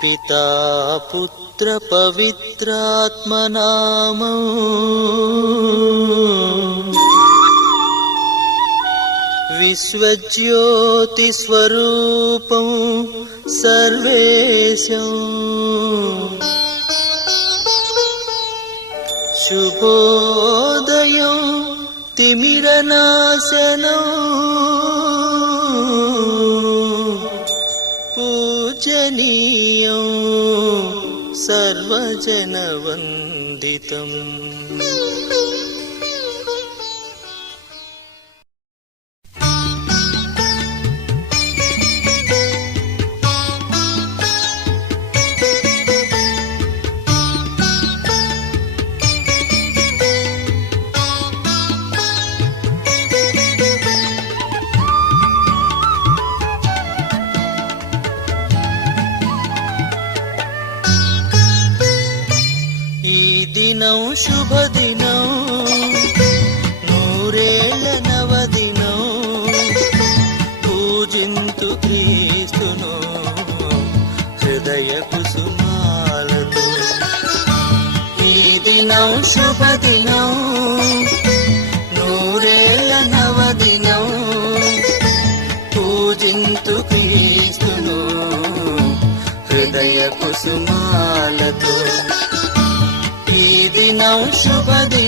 పితా పుత్ర పవిత్రాత్మనామం విశ్వజ్యోతి సర్వేశం శుభోదయం తిమిరనాశనం సర్వజనవందితం దినం శుభదినం నూరేళ్ళ నవదినం పూజింతు క్రీస్తును హృదయ కుసుమాలతో ఈ దినం శుభదినం నూరేళ్ళ నవదినం పూజింతు క్రీస్తును హృదయ కుసుమాలతో దినం శుభదినం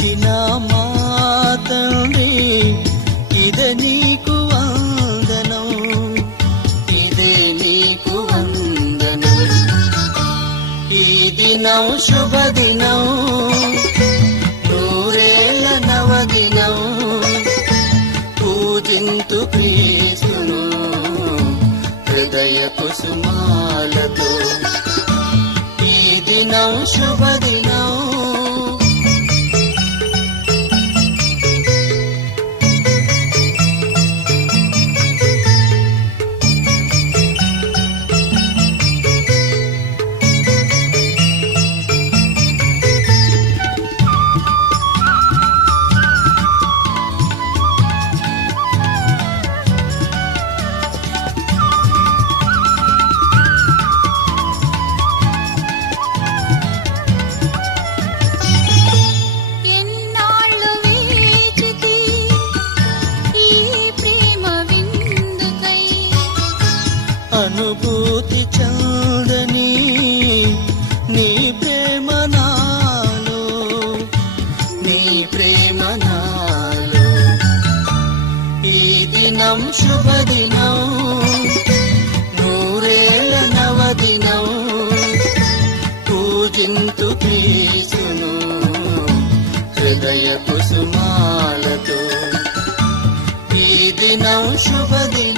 ఇచ్చిన మాతండి ఇద నీకు వందనం. ఇదే నీకు వందనం. ఈ దినం శుభదినం నూరేళ్ళ నవదినం. పూజింతు క్రీస్తును హృదయ కుసుమాలతో ఈ దినం శుభదినం. అనుభూతి చందని నీ ప్రేమ నాలో నీ ప్రేమ నాలో. ఈ దినం శుభదినం నూరేళ్ళ నవదినం పూజింతు క్రీస్తును హృదయ కుసుమాలతో ఈ దినం శుభదినం